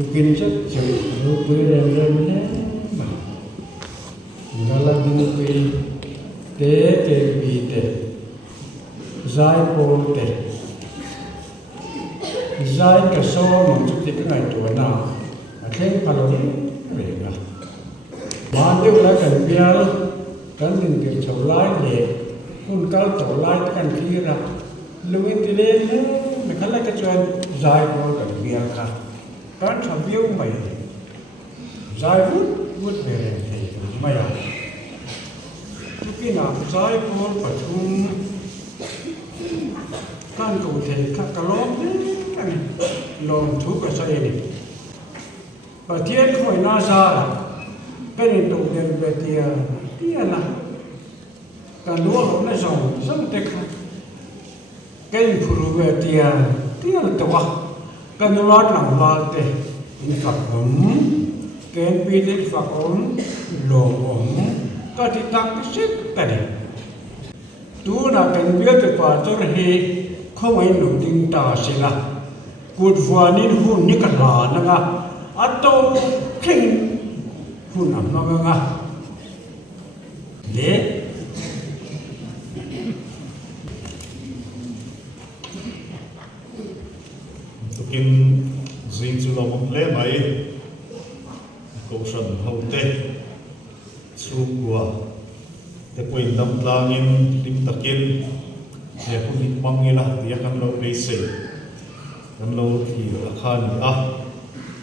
tukin chất chữ nụ cười rèm rèm nhé mà nó là những cái tế tế bị tế giải bồn tế giải cả số mà chút thì cái ngày tuổi nào khen phải là vậy cả mà nếu là cần biar kan những cái chỗ lái để kun cao chỗ lái kan kia ra lưu ý thì lên mình khá là cái chuyện giải bồn cần biar cả kan tham biếu mày giải vút về thì mày à khi nào giải bồn phải chung kan cầu thể các cái lốp kan lon thu cái sao này và thiên khỏi na ra cái này đồ đen về tiền là cả lúa họ nó rồng rất tệ khác cái phụ về tiền làตัวcái nó lót lòng vào tệ in phật cái pi đến phật lồ cái thì tắc cái xếp cái này tu là cái việc cái quả cho này không ai nổi tiếng ta sẽ là cột vua nên hun như cái lá nó ngà atau king hun am nó ngà để tukin zin chu lo le mai ko san ho te chu kwa te kuin dam tlangin lim takin ya ku ni mangila ya kan lo le se kan lo thi akhan a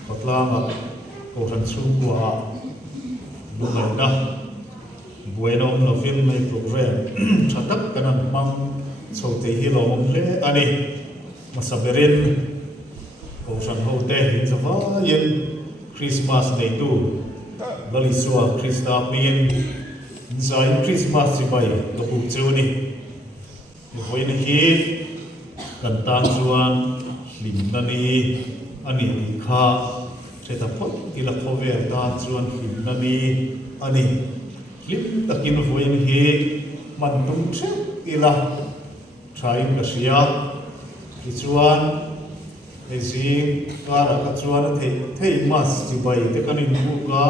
patlanga ko san chu kwa lu mai na bueno lo film mai program chatak kan mang so te hi lo le ani masaberin ko san ho te hi zawa yen Christmas day tu lali suwa Krista pin zai Christmas si bai lo pu chu ni voi ni hi kan ta chuan lim na ni ani kha se ta phot ki la khove ta chuan lim na ni ani lim takin voi ni hi man tum che ila trai ka sia ki chuan ezi kara ka chuan thei mas chi bai te kan in bu ka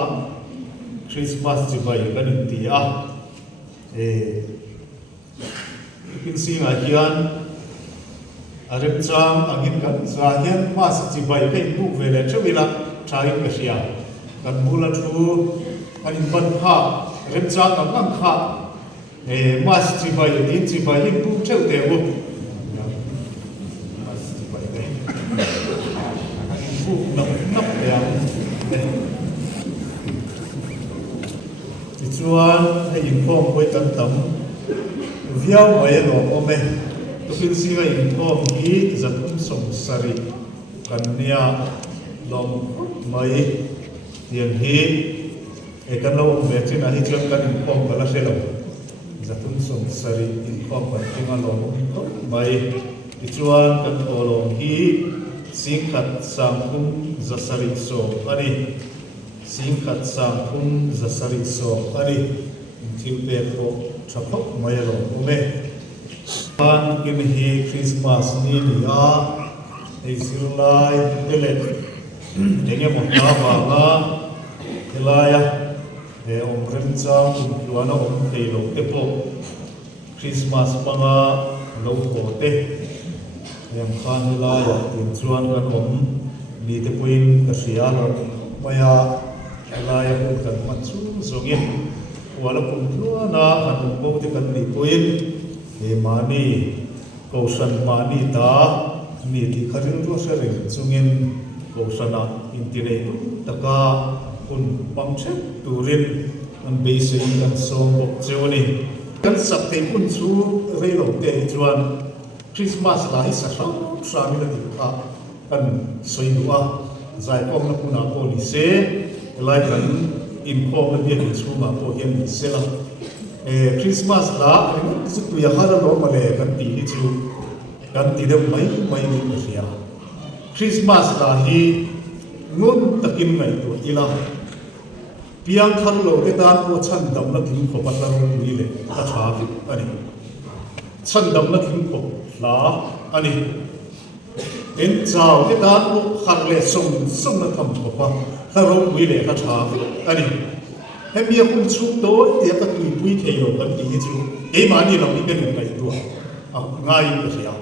Christmas chi bai kan in ti a kin si nga hian arep chang angin kan za hian mas chi bai kai bu ve le chawila trai ka sia kan bula thu kan in ban kha rep chang ang kha mas chi bai din chi bai hin bu cheu te bu chuan hay in phong với tận tấm viau ấy lo ome tukin si hay in phong hi giật song sari kan nia lom mai tiền hi kan lo về trên này chuan kan in phong bala selo giật song sari in phong kan tinga lo mai chuan kan olom hi singkat sangkum zasari so ani singkat sangkum zasari so ani tilbe ko chapok mayalo ome pan kin hi Christmas ni dia Israel dele denge mo ta ba nga elaya omrem chang luana te lo te po Christmas panga lo ko te yang khan la ya tin chuan kan ni te puin ka sia lo maya la ya ku kan ma chu zongin wala kum luana kan bo te kan ni puin mani kausan mani ta ni ti kharin ro se re chungin kausana intine taka kun pangche turin an be se kan som bok chewani kan sak te kun chu re lo te chuan Christmas la hi sa mi la di kha kan soi duwa zai kom na kuna ko li se lai kan in ko na bi ki chu ma ko hian ni se la Christmas la su tu ya hara lo ma le kan ti hi chu kan ti de mai ni ma sia Christmas la hi ngun takin ngai tu ila piang khan lo te dan ko chan dam na thim ko pat la ro ni le ta tha fi ani chan dam na thim ko la ani in chào cái đàn bộ khát lệ sông sông nó thầm của qua ta rong quý lệ ta trả anh em bây giờ cũng chúc tối thì các tụi quý thầy hiểu vẫn đi chú ấy mà đi làm cái này này đùa ngay cái gì à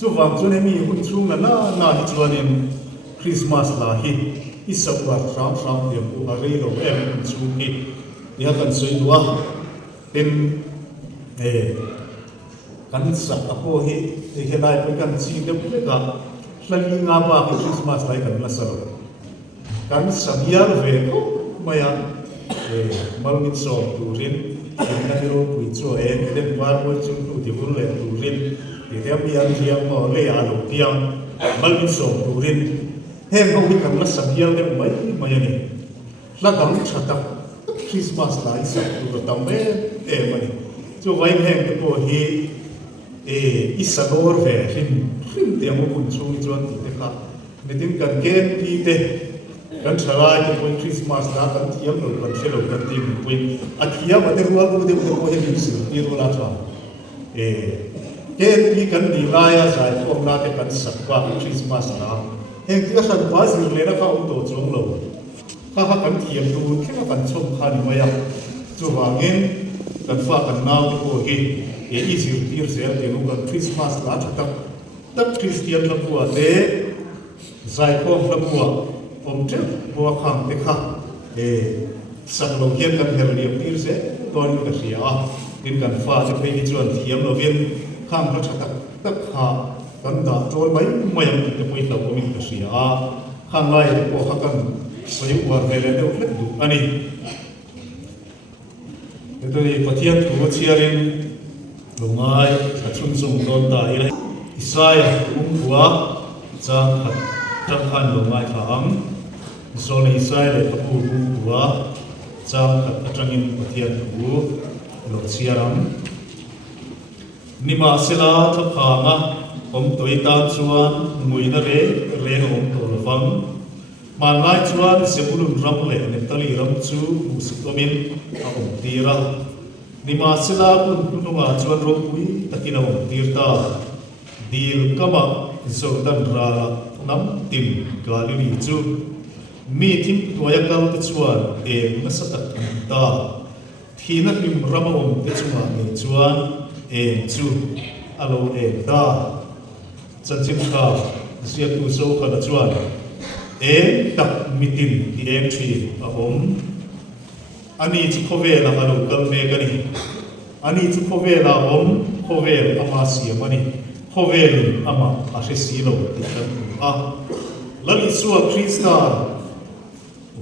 chú vàng chú em bây giờ cũng chúc là na đi chú anh Christmas là hi isa qua sáng điểm của ở đây rồi em cũng chúc hi thì cần suy đùa em kan sak apo hi te helai pe kan si de pe ka hlali nga ba ki Christmas lai kan la saro kan sabiar ve ko maya malmit so tu rin na ro pui cho de war mo chung tu ti bun le tu rin ti te bian riam mo le a lo piang malmit so tu rin he ko wi kan la sabiar de mai maya ni la dam chata Christmas lai sa tu tam me mani cho vai heng ko hi isador ve him te mo kun chung chuan ti te kha nitin kan ken ti te kan thalai te point Christmas na kan thiam lo kan felo kan ti point athia ma te ruwa ko te ko he ni si ti ro la tha ken ti kan ni la ya sai ko na te kan sak ba Christmas na heng ti ka san ba si le na ka um to chung lo ka kan thiam tu ke ka kan chom kha ni ma ya chu wa ngin kan fa kan nau ko hi easy tir zel te nu kan Christmas la tak Christian la bua te zai ko la bua om te bua khang te kha sak lo hian kan her liam tir se ton ka sia tin kan fa te pe ni chuan thiam lo vin khang ka tak kha kan da tol mai mai te pui lo ko mi ka sia khang lai ko kha kan sayu war vele de uflet du ani Jadi patian tu ciarin lungai kacung sung don ta ire Isaya umwa jang kan lungai faang sole Isaya le kapu umwa jang katangin patian tu lo ciaram nima sela thapanga om toita chuan muina re om to lovang mangai chuan sebulun ram le neptali ram chu musikomin a om tira nima sila kun kununga chuan ro pui takina om tirta dil kama zodan ra nam tim galili chu mi thim toya kal te chuan nasatak ta thina rim rama om te chunga ni chuan chu alo da chanchim kha sia tu so kha chuan tak mitin di entry ahom ani chu khove la halo kal me gani ani chu khove la om khove ama si mani khove ama asesi lo tikan lali suwa Krista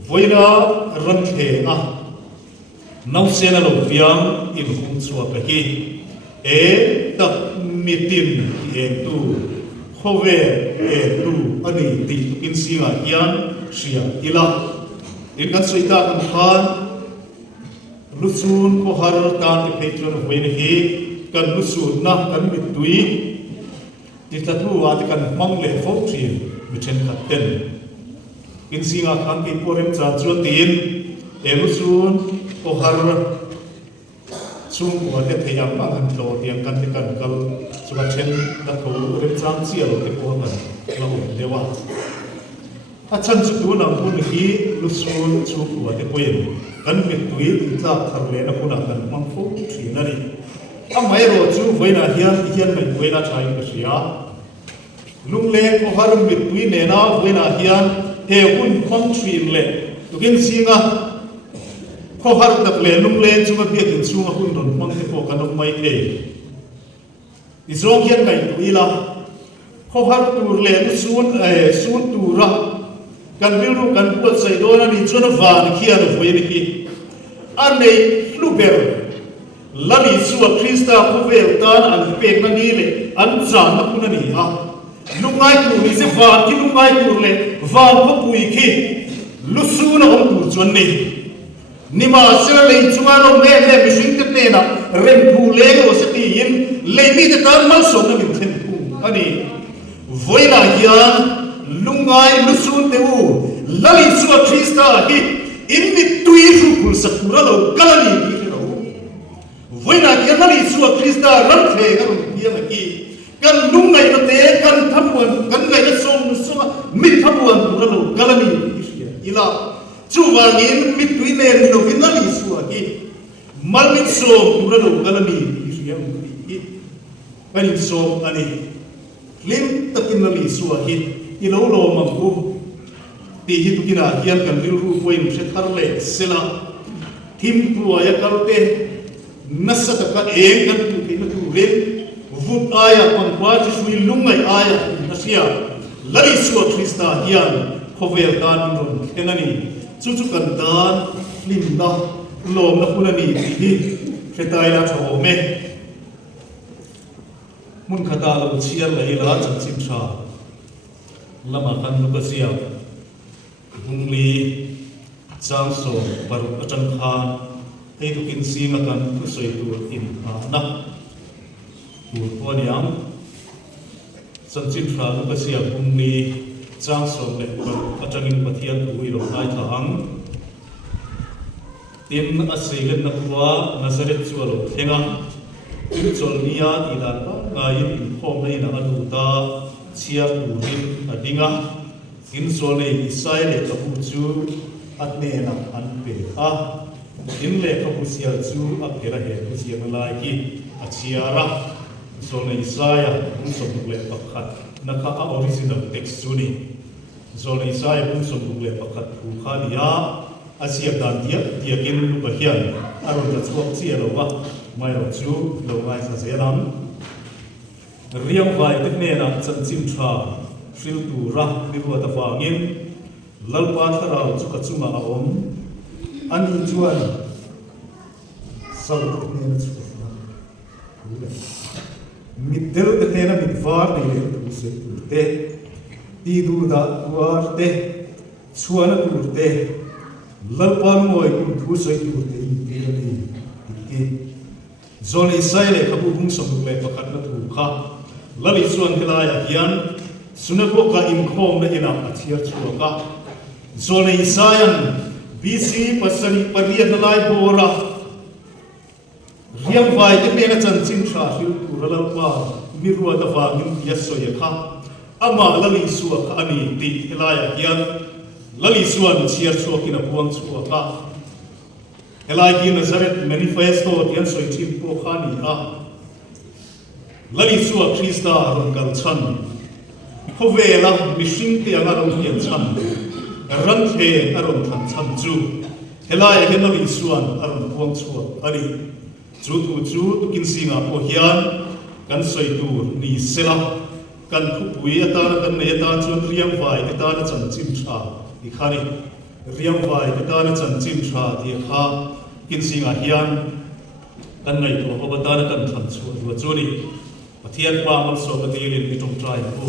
voina ran the nau sena lo piang in hum suwa ka hi tak mitin di tu khove tu ani ti in singa hian sia ila in kan soita kan khan lusun ko har tan te patron hoin hi kan lusun na kan mitui ti tatu wa te kan mang le fo thin mi chen khat ten in singa khan ki porem cha chuan tin lusun ko har chung wa te theyam pa kan lo tiang kan te kan kal chuka chen da tho re chang chi lo te ko kan lo lewa chan chu tu na kun hi lusun chu wa te koin kan mit tui tla thar le na kuna kan mang fo thi na ni mai ro chu voina hian mai voina thai ka sia lung le ko har mit tui ne na voina hian he kun khong thi le tu kin singa ko har tak le lung le chu ma biak chu ma hun don mang te ko kan mai the i zong hian mai tui la ko har tur le sun sun tura kan biru kan put sai dona ni chuna van kia no foi ni anei luber lali suwa Krista puvel tan an pek na ni le an chan na kuna ni lungai tu ni se van ki lungai tu le van ko pui ki lusu na on tu chon ni nima sel le chuma no me le mi sing te na rem pu le o se ti in le mi te tan mal so na mi them pu ani voila hian lungai lusun te u lali suwa Krista hi in mi tui ru kul sakura lo kalani di ro voina hian lali suwa Krista ram the ga ro hian ki kan lung ngai na te kan thamuan kan ngai na som mit thamuan tu lo kalani isia ila chuwangin mit tuine ni lo vinali suwa ki malmit som tu lo kalani isia i ani som ani lim takinali suwa ki ilo lo mangku ti hi tukina hian kan rilru poin se tharle sela thim puwa ya kalte nasaka ka eng kan tu ki tu ren vut aya pangwa chi sui lungai aya nasia lari suwa krista hian khovel tan ron enani chu kan dan lim da lom na punani hi fetai la tho me mun khata lo chial lai la chan chim sa lama kan lu kasia hungli chang so paru atang khan ei tu kin singa kan tu soi tu in na tu poniang san chim sa lu kasia hungli chang so le paru atang in pathian tu wi lo lai thang tin asilen na kwa nazaret chualo thenga chol nia idan ba ngai in khom nei na anu ta chia turin adinga in zole isai le kapu chu atne na an pe a in le kapu sia chu a phera he ku sia lai ki a chiara zole isaya un som le pakhat na ka a original text chu ni zole isaya un som le pakhat ku khania asia dan dia kin lu ba hian aron da chuak chia lo wa mai ro chu lo ngai sa zeram riam vai te ne na chan chim tha fil tu ra ni ru ta wangin lalpa tharau chu ka chunga a om ani chuan sal te ne na chu mit del te na mit var nei le tu se tu te ti du da war te chuana tu te lalpa moi ku thu sai tu te ni ni zone sai le kabu hung som le pakhat na thu kha lali chuan kelaya hian sunako ka in khom na ina athia chuaka zone isayan bc pasani pariya nalai bora riam vai te mena chan chin tha hil turalal pa mirua da wa ngin yaso ya kha ama lali suwa kha ani ti kelaya hian lali suan chiar chuakina buang chuaka helai ki nazaret manifesto tian soi thim po khani a lali suwa krista ron kal chan khovela mishing te anga ron hian chan ran the aron than cham chu helai ke lali suan aron buang chuak ani chu tu kin singa po hian kan soi tur ni sela kan khu pui ata kan ne ata chun riam vai ata na chan chim tha i khani riam vai ata na chan chim tha ti kha kin singa hian kan ngai to ko bata na kan than chu wa chu ni pathian pa mal so ka dilin ni tong trai ko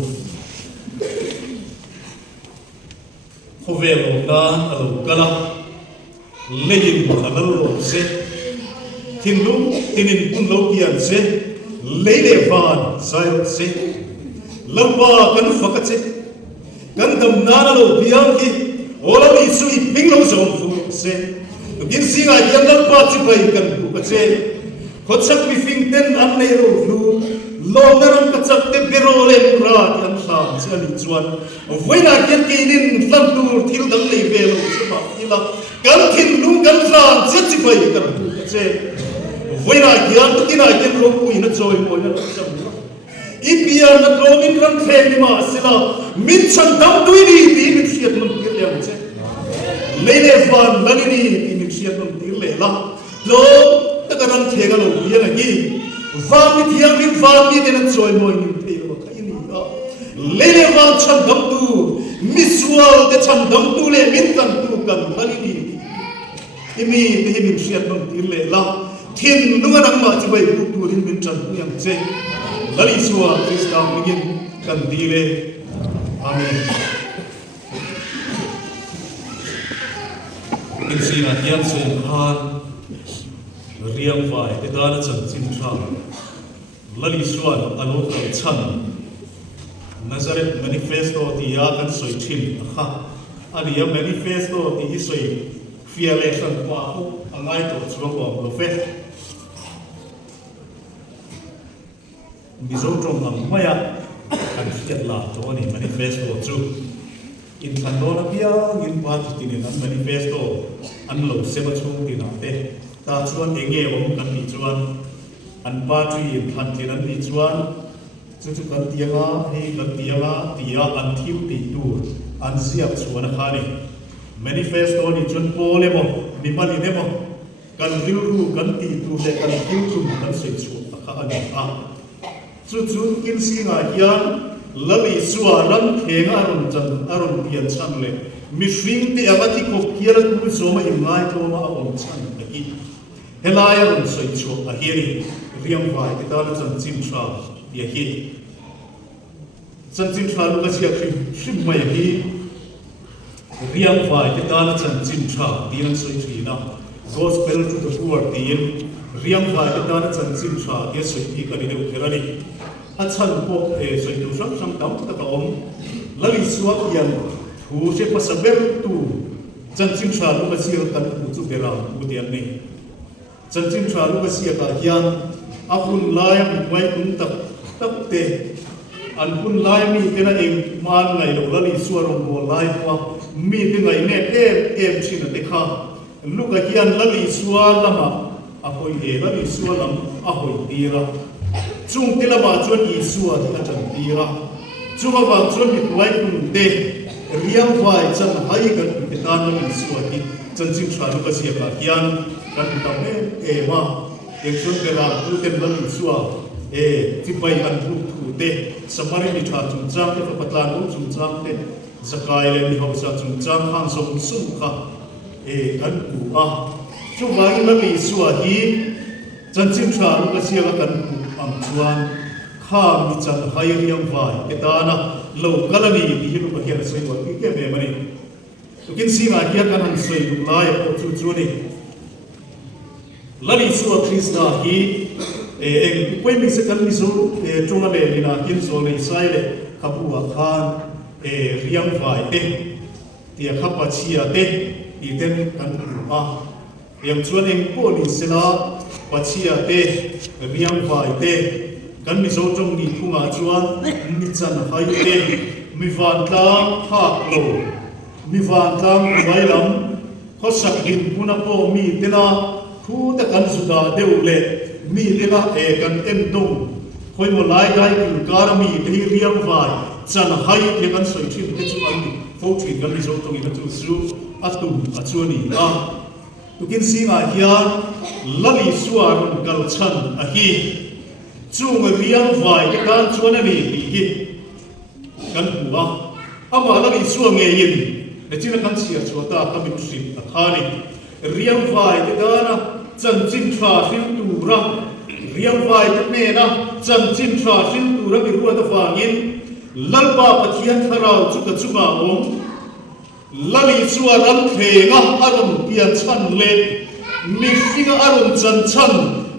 khovel na alo kala lein halal lo se thinlu tinin kun lo kian se leile van sai se lamba kan fakache kan dam na lo biang ki ola bi sui ping lo zo fu se bin singa yan dal pa chu bai kan ku ka che khochak bi fing ten an nei ro lu lo naram ka chak te bero le ra yan sa chali chuan voina ken ke nin tlam tur thil dal nei ve lo chupa ila kan thin lung kan ran che chi bai kan ku ka che voina kian to kina ken ro pu ina choi mo na cham ipia na lomin ran the ni ma sila min chan dam dui ni ti min siat mun kir le che leile van lagini ti min siat mun tir le la lo ta kan the ga lo ya na ki van mi thiam min van mi den choi mo ni the lo khai ni a leile van chan dam tu miswal te chan dam tu le min tan tu kan lagini imi te min siat mun tir le la thiên nunga nang ma chi bai bu tu rin min chan yang che lali suwa krista mingin kan dile amen in sina hian sen khan riam vai te dana chan chin tha lali suwa alo kan chan nazaret manifesto ti ya kan soi thin kha ani ya manifesto ti soi fielection kwa ko angai to chuang ko lo fe มิโซตรงนั้นไม่อะการเขียนลาตัวนี้ manifesto จูอินคันโดนับยางอินพาร์ตินี้นั้น manifesto อันเราเสพช่วงที่นั่นเตะตาชวนเองเองกันที่ชวนอันพาร์ติอินคันที่นั้นที่ชวนจุดกันเตียงให้กันเตียงตีอันทิวตีตูอันเสียบชวนข้านี่ manifesto นี่ชวนโปเลโมมีมันนี่เนโมกันริ้วรูกันตีตูเด็กกันทิวตูกันเสียชวนข้าอันนี้จุดกินสิ่งอะไรละลิสวารันเข่งอารมณ์จันอารมณ์เปลี่ยนชั้นเลยมีสิ่งที่อาวัติกบเกี่ยวกับผู้ชมอิมไลตัวมาอารมณ์ชั้นตะกี้เฮลายอารมณ์สวยชัวอาเฮียรีเรียงไว้ที่ตอนจันจิมชาเดียฮีจันจิมชาลูกเสียชิมไม่ฮีเรียงไว้ที่ตอนจันจิมชาดีนั้นสวยชีนะ Gospel to the poor ทีนเรียงไว้ที่ตอนจันจิมชาเดียสวยที่กันเดียวเทระนี่อาจารย์พวกสวยดูสักตั้งตะกอมละลิสวายันทูเชปสเบลตูจันจิมชาลูกเสียกันผู้จุเบรามผู้เดียนนี่จันจิมชาลูกเสียกันยันอาคุณลายมีไว้คุณตักเตอันคุณลายมีเป็นเองมันไงเราละลิสวารงโบลายว่ามีเป็นไงเนี่ยเอมชินเตค่ะลูกยันละลิสวาลมาอาหอยละลิสวาลำอาหอยตีระจุงที่ละมาชวนยิสวาที่อาจารย์ตีระจุงมาฟังชวนมีไว้คุณเตเรียงไว้จันให้กันเป็นตาละลิสวาที่จันจิมชาลูกเสียกันยันกันทำให้มาเองชวนเวลาพูดเป็นละลิสวาที่ไปอันพูดถูเตสมัยนี้ชาจุนจังที่พระประธานรู้จุนจังเตสกายเลยมีเขาจะจุนจังหันสมสุขะกันกูช่วงวันละลิสวาที่จันจิมชาลูกเสียกันอัมชวนข้ามีจันให้เรียงไว้เอตานะโลกาลนี้ที่ลูกเขียนสวยว่าที่แก่เมื่อมันทุกินสิ่งอะไรกันหันสวยลูกลายโอจุจุนี่ละลิสวาคริสต์ฮีไปมีสักการมิโซตรงนั้นเลยนะกินโซเลยใส่เลยขับวัวขานเรียงไว้เที่ขับปัจเจียอีเด่นกันยังชวนเองพวกนี้เสนาปัจเจียเรียงไว้กันมิโซตรงนี้พุ่งอาชวนมิจันให้มีฟันตามหักโลมีฟันตามไว้ลำเขาสักดินพุ่งนับโปมีเดน่าคู่ตะกันสุดาเดวเล่มีเดน่ากันเอ็มดงคอยมาไล่ได้คือการมีที่เรียงไว้จันให้เพื่อกันสวยชิมเพื่อชวนโฟกิกันมิโซตรงนี้กันจุดสู้อัตุอัชวนีทุกินสิ่งอะไรละลิสวารุนกัลชันฮีจูงเรียงไว้กันชวนนี่ดีกันหัวอามาละลิสวาเงียนแต่ที่นักการเสียชวตาก็มีสิ่งข้านี่เรียงไว้กันนะจันจินทราฟิลตูระเรียงไว้กันเนี่ยนะจันจินทราฟิลตูระมีรัวตะฟางินลัลปาปะเทียนทาราวจุกจุกาองละลิสวารันเทงะอารมณ์เปียชันเล็กมีฟิกอารมณ์จันชัน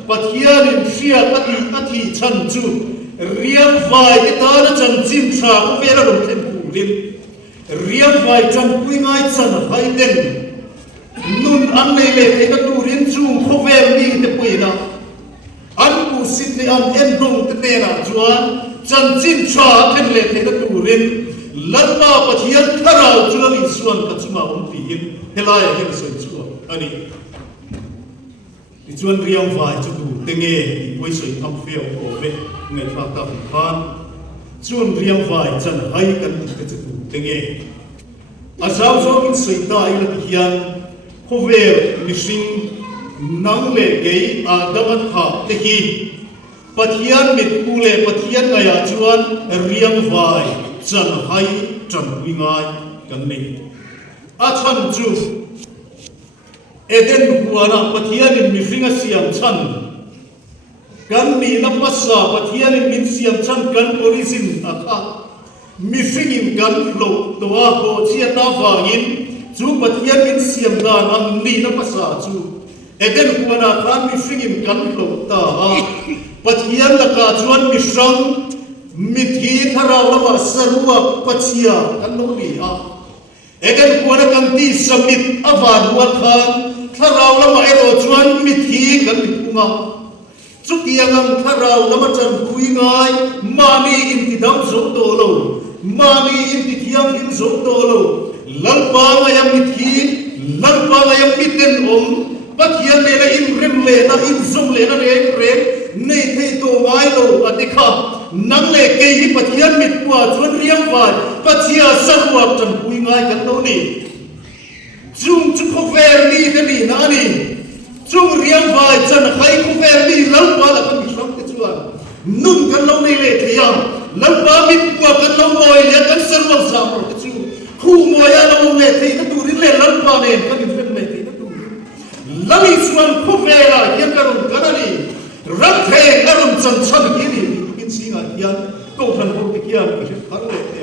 ปะเทียนินเฟียอธิชันจูเรียงไว้กันนะจันจินทราเวรบุญเทมปูรินเรียงไว้จันปุยง่ายจันไฮเดนนุนอันในเล็กเอกตูรินจูโคเวรมีเตปุยนะอันกูสิทธิ์อันเอ็นดงเตเนนะจวนจันจินทราเทนเล็กเอกตูรินลันมาปะเทียนทาราวจุลลิสวนกัจจุมาอุปีนเฮลายเฮลสวยชัวอันนี้จวนเรียงไว้จุดูเตงไว้สวยทำเฟี้ยวโอเวเงินฝากตาฝานจวนเรียงไว้จันให้กันจุดูเตงอาจารย์สอนสวยตาอีกทียันโคเวลมิชิงนังเลเกยอาดัมทาเตกีปะเทียนมิดคูเลปะเทียนไงจวนเรียงไว้จันให้จันวิงายกันนี่อาชันจูเอเดนหัวนักปะเทียนินมีฟิงเสียงชันกันมีนับภาษาปะเทียนินมีเสียงชันกันออริจินอาคามีฟิงินกันโลกตัวโบเชียตาฟางินจูปะเทียนินเสียงดานอันนี้นับภาษาจูเอเดนหัวนักกันมีฟิงินกันโลกตาปะเทียนละกาจวนมีชังมิทีทาราวละมาสรุวปัจเจียกันโนลีเอเดนหัวนักกันที่สมิทอวานวัดทางทาราวละมาเอโรจวนมิทีกันมิตุงา chút tiếng ăn thà rau lắm chân cùi ngay mani in ti đam giống đồ lâu mani in ti thiang in giống đồ lâu lần ba ngày em bị thi lần ba ngày em bị tên bắt hiền này là in rem lệ na in giống lệ na rem rem này thấy tổ ngay lâu ở đây khá nắng lệ cây hi bắt hiền mít qua chuan riêng vài bắt hiền sang qua chân cùi ngay cái đâu nè chung chung không về đi cái gì nữa nè chung riêng vài chân hay không về đi lần ba là con bị sống cái chuan nun cái lâu này lệ thì à lần ba mít qua cái lâu ngồi lệ cái sân vòng sạm rồi cái chuan khu ngồi ở lâu lệ thì nó đủ đến lệ lần ba này cái gì lệ thì nó đủ lần này chuan không về là hiện cái rồng cái này rất thế cái rồng chân chân cái gì in xí ngài hiện câu thần không cái kia cái chuyện khác lệ thì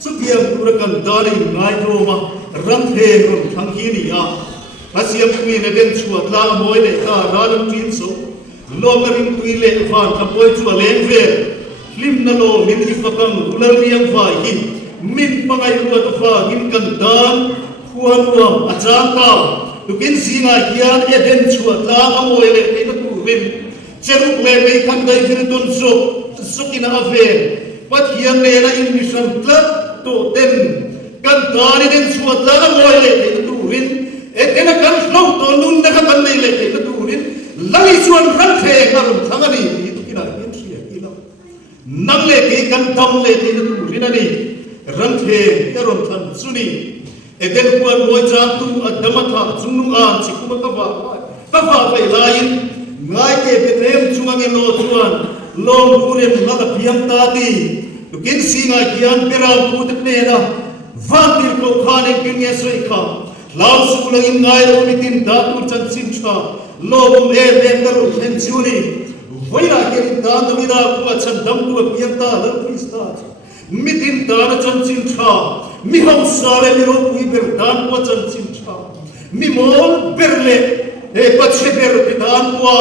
xuất hiện tôi cần đó là ngay rồi mà rất thế rồng thằng kia đi à Asyam kui na den chuat la moi le ta ra lam tin so lo ka ring kui le van ka poi chu len ve lim na lo min ri fa kang ulal riang vai hi min pangai ru ta fa min kan dan khuan wa achang ka tu kin singa hian e den chuat la moi le ke na tu rim cheruk le me kan dai fir ton so sukina ave pat hian le na in mission tlat to den kan ta ni den chuat la moi le ke na tu rim ekena kan long to nun na kan nei le ke tu rin lai chuan ran the karum thangani tu kina yin thia kila nang le ke kan dam le ke tu rin ani ran the karum than suni eden kuan moi cha tu adamatha chunung a chikuma ka va pai lain ngai ke petrem chungang lo chuan long kuren la piam ta ti tu kin singa kian peram put ne na van til ko khane kin ye soi kha lao su la in ngai lo mitin da tu chan sim cha lo bom e ben ka ro chen chuni voi la ke da na mi da ku chan dam tu piam ta la krista mitin da na chan sim cha mi hom sa le mi ro ku ber dan ku chan sim cha mi mol berle e pa che ber ti dan ku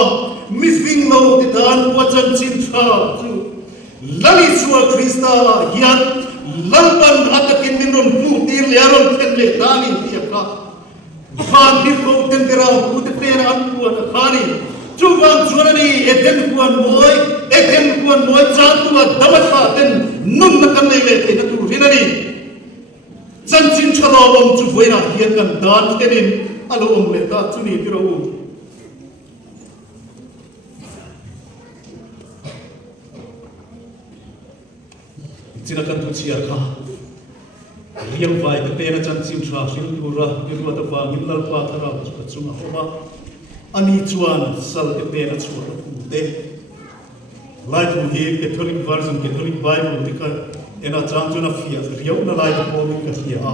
mi fing lo ti dan ku chan sim cha lali su krista hian lalpan atakin minron pu tir le aron ten le dani ti ka van dir ko ten dira ku te ter an ku na khani chu van churani eten kuan moi chan tu damatha ten nun na kan le te na tu rinani chan chin chalo bom chu voina hian kan dan tenin alo om le ta chuni tiro china kan tu chiar kha riang vai te na chan sim thra sil tura irwa ta fa ngil lal pa thara chunga homa ani chuan sal te na chuwa ku te lai tu hi catholic version catholic bible tika ena chang chuna fia riau na lai ko mi ka fia a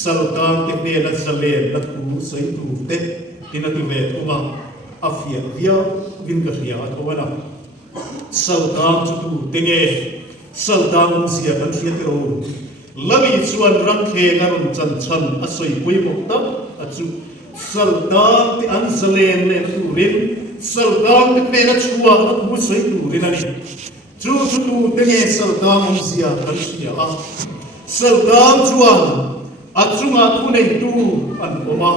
sal tang te na sale na ku sai tu te tina tu ve uma afia via vin ka fia to wana sal tang chu tu tenge saldang sia kan sia te ro lami chuan rang the ngaron chan chan asoi pui mokta achu saldang ti an salen le tu rin saldang te na chua na bu soi tu rin ani chu tu te nge saldang sia kan sia a saldang chuan achunga tu nei tu an oma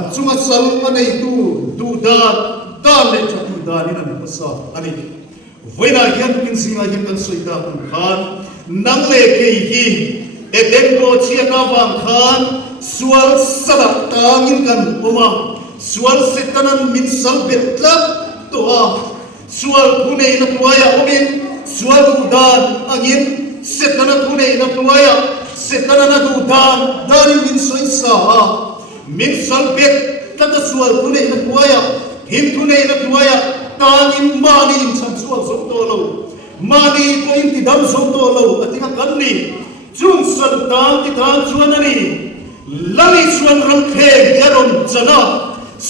achunga sal anei tu da le chu da ni na pasa ani voina hian kin singa hian kan soita khan nang le ke hi eden ko chia ka wang khan sual sala tangin kan oma sual setanan min sal betla to a sual punei na tuaya omin sual udan angin setana punei na tuaya setana na udan dari min soisa min sal bet ta sual punei na tuaya him punei na tuaya tangin mani in chan sual so to lo mani ko in ti dam so to lo atinga kan ni chung sal tang ti tang chuan ani lami chuan ram the yaron chana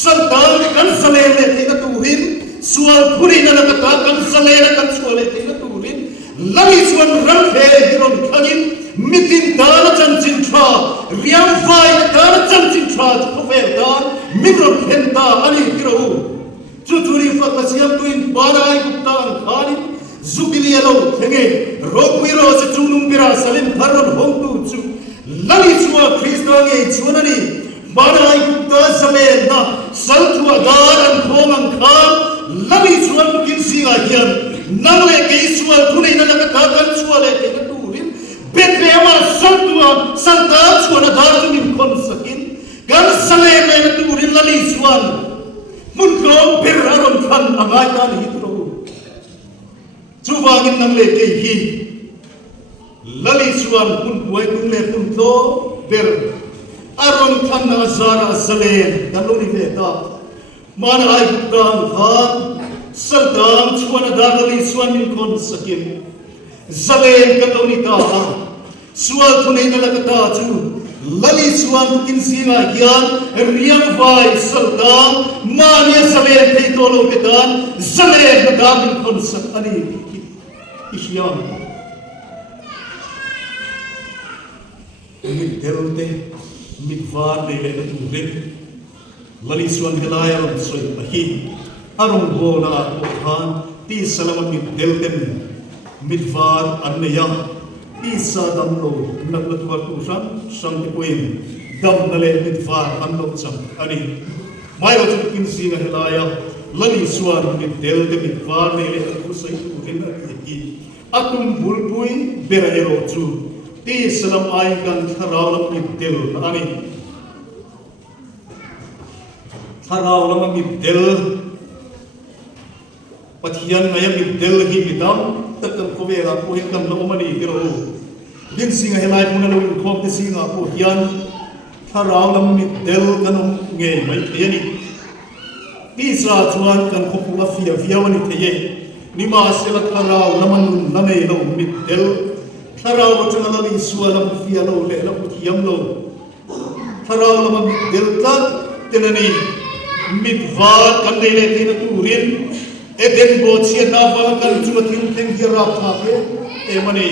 sal tang ni kan sale le ti na tu hin sual phuri na ka ta kan sale na kan sual le ti na tu hin lami chuan ram the yaron khangin mitin dana chan chin tha riam vai dana chan chin tha ko ve dan minro phenta ani tiro Tuturi fakasiam tuin barai kuptaan khani zubili alo thenge rokwiro se chunung pira salim tharon hong tu chu lali chua Kristo nge chunani Barai Gupta Samena, Saltua Garan Komang Khan, Lami Swan Kinsinga Yan, Nale Kiswal Punina Nakatakan Swale Katurin, Betrema Saltua, Santa Swana Darwin Konsakin, Gan Saleme Turin Lali Swan, Munkrom Piraron Khan Amaitan Hitro, Tuvangin Namleke Hi, Lali Swan Punway Tunle Punto, Per. Aron Khan Nazara Salen, Danoni Veta, Manai Guptan Khan, Saldam Swana Darali Swanin Konsakin, Salen Kanonita, Swal Tunay Nalakatatu, Lali Swan Kinsinga Yan, Riang Vai Saldam, Mania Salen Taitolo Petan, Salen Nadamin Konsak Ani Ishyam. Delte. Midvar de le turin lali suan gelaya ram soi pahi arong bona okhan ti salama mid delten midvar anneya ti sadam lo naklatwar tusan sang tipuin dam nale midvar anlo sam ani mayo chukin singa gelaya lali suan mid delte midvar de le tusai turin aki atum bulpui berero chu Ti salam ay kan tharaw lam midel ani tharaw lam midel pathian ngaya midel hi midam takkan kovera ko hikan lo mani giro din singa helai muna lo khom te singa ko hian tharaw lam midel kanum nge mai theni ti sa chuan kan khopu afia viawani theye nima sela tharaw laman lamei lo midel Tharaw mo chang alami suwa lam fiya lo le lam kiyam lo tharaw lam delta tenani midva kan dele tin turin eden bo chia na va kan chuma tin ten hira tha ke e mani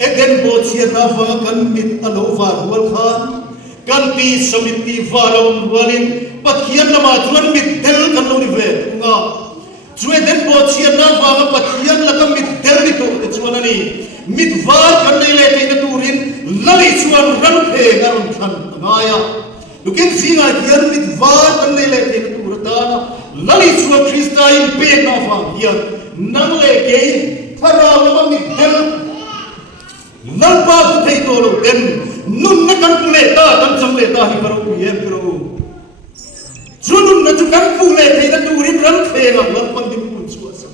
eden bo chia na va kan mit alo va wal khan kan ti samiti varam walin pathian lama chuan mit del kan lo ni ve nga chueden bo chia na va pathian la kan mit del ni to chuan ani midvar kanai le te turin lali chuan ran the ngaron than ngaya lukin singa hian midvar kanai le te turata lali chuan krista in pe na fa hian nang le ke thara ma midel lalpa ku thei to lo ten nun na kan le ta kan sam le ta hi karo ku yen karo chunun na chu kan ku le te turin ran the na lan pan dim ku chu sa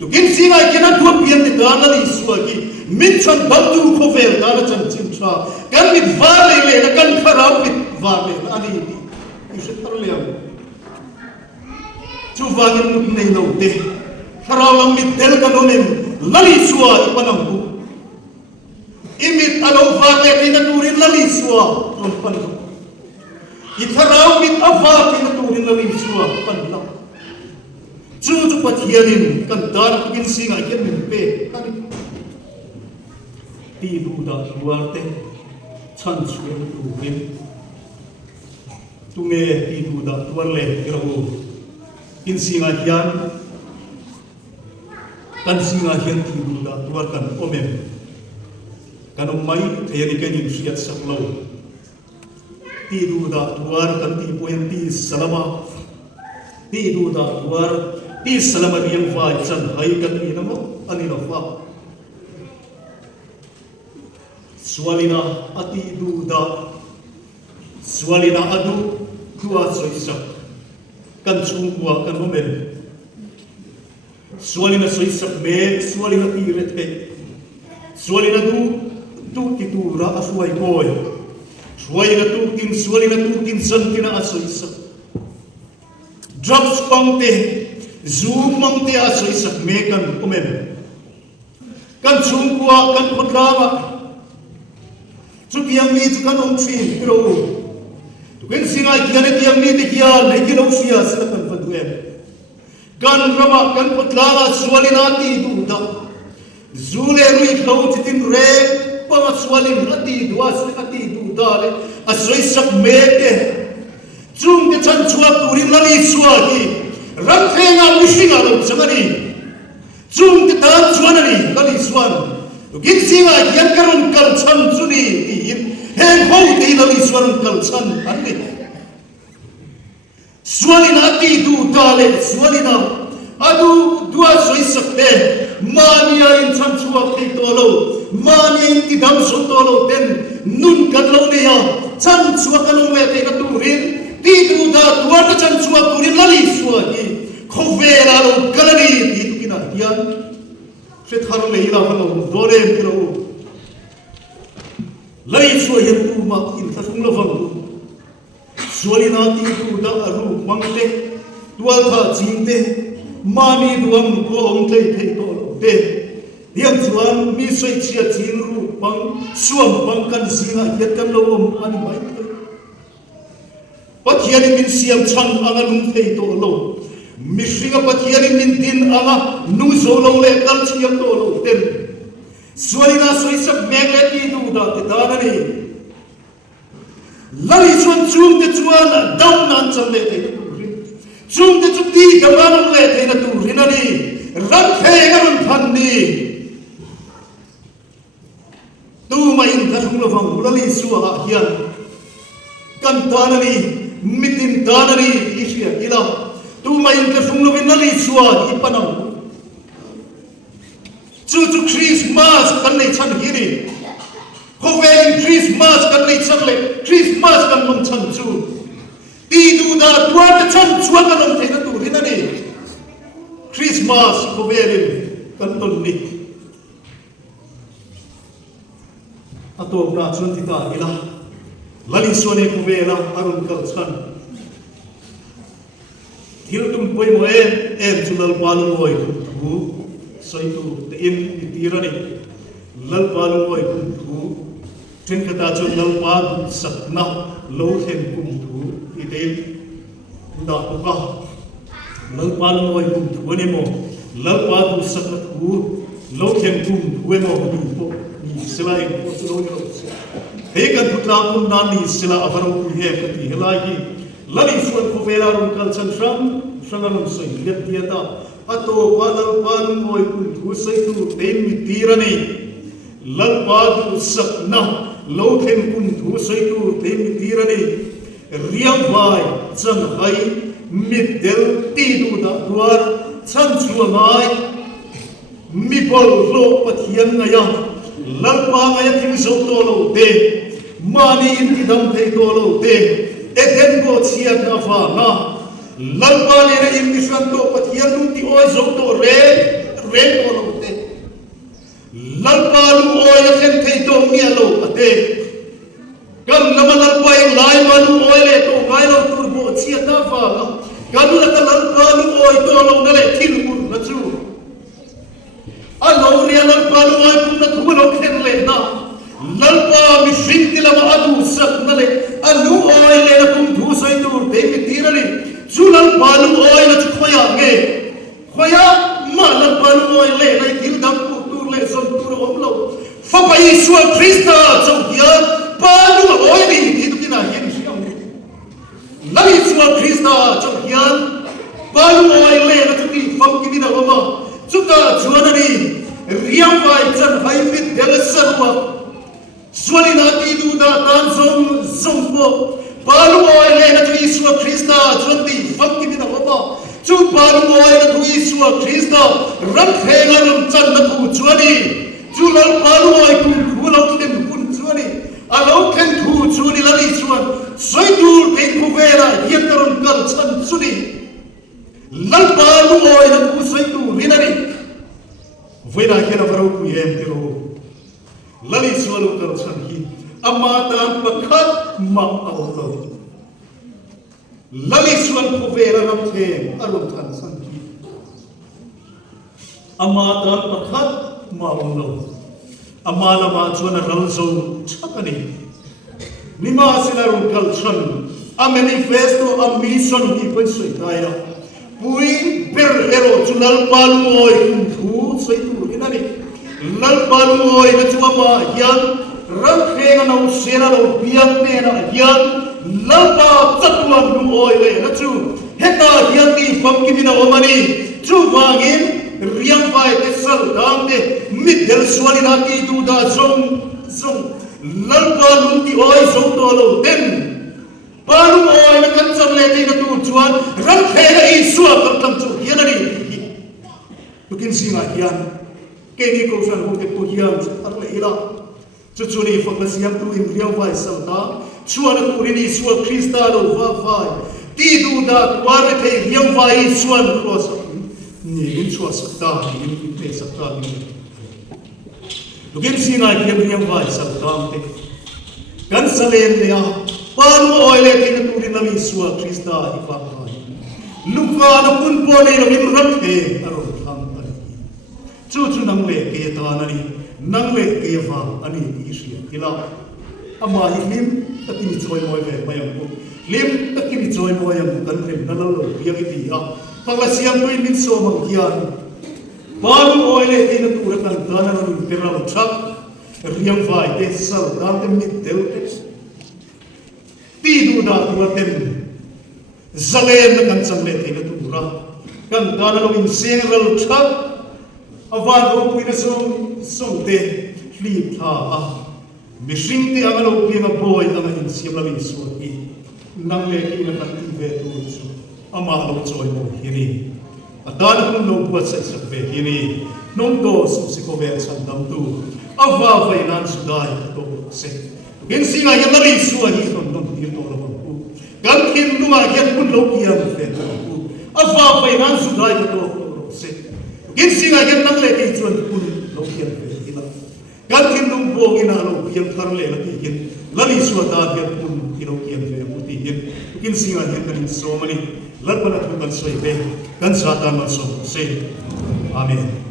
lukin singa hian tu pian te ta lali suaki min chan bandu khovel dana chan chimcha kan mit vale le na kan kharau mit vale ani isu tarliam chu wangin mut nei no te kharau lam mit del kanonem lali suwa ipanam bu imit alo vale ke na turin lali suwa ron pan i kharau mit ava ke na turin lali suwa pan la chu pathianin kan dar kin singa ken min pe ani Ti duda duarte chan suel turin tunge ti duda duarle kirawo in singa hian kan singa hian ti duda duar kan omem kan mai thayani kan in siat saklo ti duda duar kan ti pointi salama ti duda duar ti salama riang fa chan hai kan inamo anino fa Swalina ati duda Swalina adu kuwa soisa kan chungwa kan momen Swalina soisa me Swalina tirete Swalina tu titura aswai boy Swalina tu kin santina asoisa Drugs pangte zoom mangte asoisa me kan momen kan chungwa kan potlama Tiang ni tu kan omfi pero tu kan singa kian tiang ni te kian nei kilo sia silakan faduen kan rama kan potlanga swalina ti duda zule rui khau titin re pa swalin ati duas ati duda le asoi sak mete chung ke chan chua turin lali suaki ram khenga mishinga lo samani chung ke ta chuanani lali suan Gin singa yan karon kal chan chuni in hen ho te lali swaran kal chan an ni sualina ti du dale sualina adu dua soi sakte mania in chan chua ti tolo mania in ti dam so tolo ten nun kan lo ne ya chan chua kan lo te na tu rin ti du da dua ta chan chua tu rin lali sua ki khovera lo kalani ti tu kina hian se thar le ila lo dore ki lo lai sua hian tu ma in ta sung lo vang sualina ti du da aru mangte tual tha jingte mami duam ko om thei thei to te diam chuan mi soi chia chin ru pang suam pang kan singa hiat kan lo om ani mai pathian min siam chan anga nung thei to lo mi singa pathian min tin anga nu zo lo le kal chiam to lo ten sualina soi sab mek le ti du da te da na ni lai chuan chung te chuan dam nan cham le te chung te chu ti da ma nong le te na tu rin ani ran phe ga ran phan ni tu ma in ka thung lo vang lali suwa hian kan ta na ni mitin ta na ni isia ila tu ma in ka thung lo vin lali suwa hi panang chu Christmas kan nei chan hi ni Hovein Christmas kan nei chan le Christmas kan mong chan chu ti du da tua ta chan chua kan om the na tu rin ani Christmas hovein kan ton ni ato na chun ti ta ila lali sone hovela arun kal chan thil tum poi mo em chulal palu oi thu soi tu te in tirani lal palu oi thu tin kata chun lal pa sakna lo hen kum thu itel da ka lal palu oi thu ni mo lal pa du sakna thu lo hen kum thu mo du po silai ko chulo ni he kan putla kum nan ni sila avaro ku he kati helai ki lali suan ko vela rum kal chan sangarum soi let dia ta ato walal pan moi ku thu sai tu tem mi tirani lal pa du sakna lo khem kum thu sai tu tem mi tirani riam vai chan hai mit del ti du da duar chan chua mai mi pol lo pathian na ya lal pa ngaya thing so to lo te mani in ti dam thei to lo te eten go chia na fa na lal pa le na in mission to pathian lu ti oi zo to re to lo te lal pa lu oi la khen thei to mi lo ate kan lama lal pa in lai ma lu oi le to ngai lo tur bo chia na fa na kan la ka lal pa lu oi to lo na le thil mur na chu alo rian lal pa lu oi kum na thu lo khen le na lal pa mi shin ti lama adu sak na le alu oi le na kum thu sai tur te mi tirani chu lal pa lu oi na chu khoya nge khoya ma lal pa lu oi le na thil dam pu tur le son tur om lo fa pa Yeshua Krista chau dia pa lu oi ni ti tu kina yen siam lal Yeshua Krista chau dia pa lu oi le na chu ti fam ki bina oma chuta chuanani riam vai chan hai mit del sarwa sualina ti du da tan som po palu oi le na tu Yeshua Krista chunti fam ki bina oma chu palu oi na tu Yeshua Krista ram phega ram chan na tu chuani chu lal palu oi ku lo kem kun chuani alo ken thu chuni lali chuan soi dur te ku vera hian karon kal chan chuni lal palu oi na tu soi tu rinari voina kena varau ku yem tiro lali sualu kal chan hi amatan pakhat ma awlo lali suan ku vera ram the alu than san hi amatan pakhat ma awlo amala ma chuan ral zo chakani nima sinaru kal chan a manifesto a mission hi pai soi taira pui ber ero chulal palu oi kum thu sai tu inani lal palu oi na chuwa ma hian ram khenga no sera lo piang ne na hian lal pa chatwan nu oi le na chu heta hian ti fam ki bina omani chu wangin riam vai te sal dang te mit del swali na ti tu da zong lal palu ti oi zo to lo ten oi na kan chang le ti na tu chuan ram the na I suwa kan tam chu hian ani tukin singa hian ke ni ko san ho te po hian ar le ila chu chu ni fak la siam tu in riau vai sal ta chuan ku ri ni suwa krista lo va vai ti du da war the riau vai chuan cross ni in chua sakta ni in te sakta ni tukin singa hian riau vai sal ta te kan salen le a panu oile te na tu ri na mi suwa krista I va vai lukwa na pun po le no min ram the aro tham chu nang le ke ta na ni nang le ke va ani ti sia ila ama hi lim takini choi moi ve mayam ku lim takini choi moi am kan rim na lo piang ti a pala siam tu min so mang hian panu oile te na tu ra kan ta na ni te ra thak riam vai te sal dam te mit tel te ti du da tu tem zalen na kan chang le te na tu ra kan ta na lo in seng ral thak avan o puina som te flip tha a mishing te angalo pinga boy anga in siam la min so I nang le ki na kan ti ve tu chu ama lo choi mo hiri adan kun lo buat sa ve hiri nom to su si ko ve san dam tu ava vai nan su dai to se gen singa ya la min so hi ton don ti to lo ku kan kin nu ma ya kun lo ki ya ve tu ava vai nan su dai to se gen singa ya nang le ki chuan kun lo ki ya ve ila kan kin nu bo ina lo ki thar le la ti kin la ni su ta ya kun ki lo ki ya ve mu ti kin kin singa ya kan so mani lat bana tu kan soi be kan satan ma so se amen